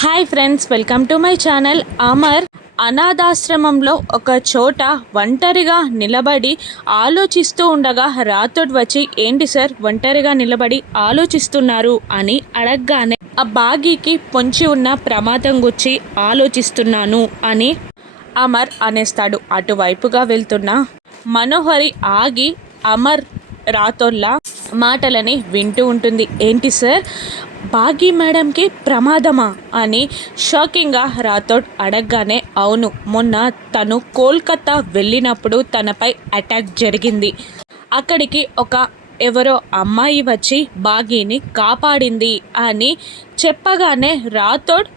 Hi friends, welcome to my channel. Amar అనాథాశ్రమంలో ఒక చోట ఒంటరిగా నిలబడి ఆలోచిస్తూ ఉండగా రాథోడ్ వచ్చి, ఏంటి సార్ ఒంటరిగా నిలబడి ఆలోచిస్తున్నారు అని అడగగానే, ఆ బాగీకి పొంచి ఉన్న ప్రమాదం గురించి ఆలోచిస్తున్నాను అని అమర్ అనేస్తాడు. అటువైపుగా వెళ్తున్న మనోహరి ఆగి అమర్ రాథోడ్ల మాటలని వింటూ ఉంటుంది. ఏంటి సార్, బాగీ మేడంకి ప్రమాదమా అని షాకింగ్గా రాథోడ్ అడగగానే, అవును, మొన్న తను కోల్కతా వెళ్ళినప్పుడు తనపై అటాక్ జరిగింది. అక్కడికి ఎవరో అమ్మాయి వచ్చి బాగీని కాపాడింది అని చెప్పగానే రాథోడ్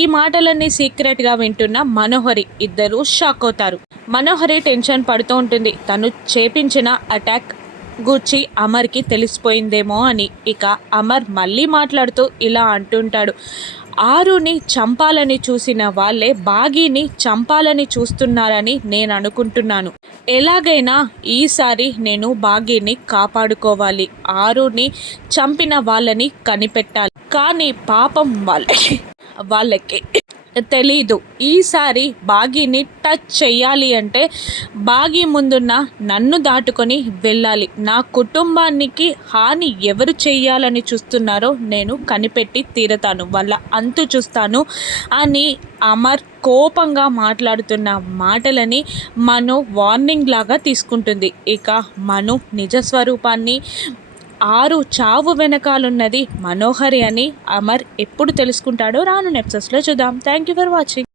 ఈ మాటలన్నీ సీక్రెట్గా వింటున్న మనోహరి ఇద్దరు షాక్ అవుతారు. మనోహరి టెన్షన్ పడుతూ ఉంటుంది. తను చేపించిన అటాక్ గూర్చి అమర్కి తెలిసిపోయిందేమో అని. ఇక అమర్ మళ్ళీ మాట్లాడుతూ ఇలా అంటుంటాడు, ఆరుని చంపాలని చూసిన వాళ్ళే బాగీని చంపాలని చూస్తున్నారని నేను అనుకుంటున్నాను. ఎలాగైనా ఈసారి నేను బాగీని కాపాడుకోవాలి. ఆరుని చంపిన వాళ్ళని కనిపెట్టాలి. కానీ పాపం వాళ్ళకి తెలీదు. ఈసారి బాగీని టచ్ చెయ్యాలి అంటే బాగీ ముందున్న నన్ను దాటుకొని వెళ్ళాలి. నా కుటుంబానికి హాని ఎవరు చెయ్యాలని చూస్తున్నారో నేను కనిపెట్టి తీరతాను, వాళ్ళ అంతు చూస్తాను అని అమర్ కోపంగా మాట్లాడుతున్న మాటలని మను వార్నింగ్ లాగా తీసుకుంటుంది. ఇక మను నిజస్వరూపాన్ని, ఆరు చావు వెనకాలన్నది మనోహరి అని అమర్ ఎప్పుడు తెలుసుకుంటాడో రాను ఎపిసోడ్స్లో చూద్దాం. Thank you for watching.